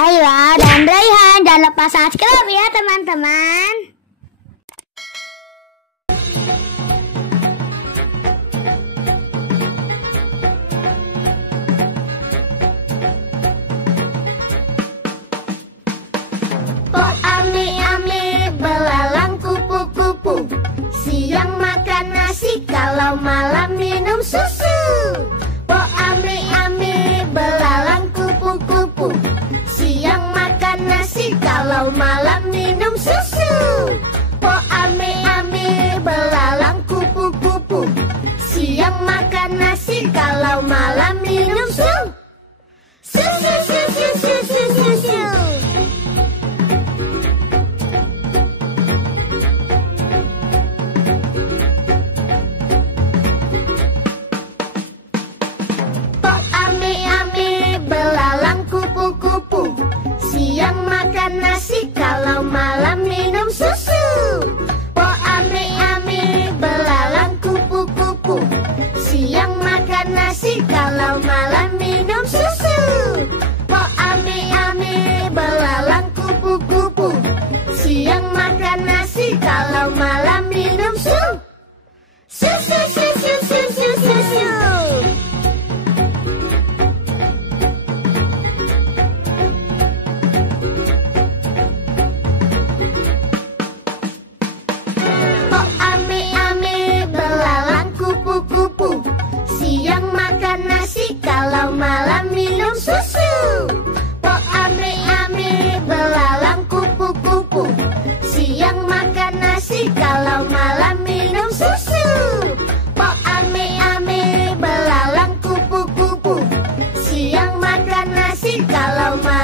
Ayla dan Raihan, jangan lupa subscribe ya teman-teman. Pok ami-ami belalang kupu-kupu, siang makan nasi, kalau malam minum susu. Pok ami-ami belalang kupu-kupu, siang makan nasi, kalau malam minum susu. Pok ami-ami belalang kupu-kupu, siang makan nasi, kalau malam minum susu. Susu, susu, susu, susu. Pok ami-ami belalang kupu-kupu, siang makan nasi, kalau malam minum susu. Pok ami-ami belalang kupu-kupu, siang makan nasi, kalau malam minum susu. Pok ami-ami belalang kupu-kupu, siang makan nasi, kalau malam minum susu. Susu, susu, susu, susu. Pok ami-ami belalang kupu-kupu, siang makan nasi, kalau malam minum susu. Pok ami-ami belalang kupu-kupu, siang makan nasi, kalau malam minum susu. Pok ami-ami belalang kupu-kupu, siang makan nasi, kalau malam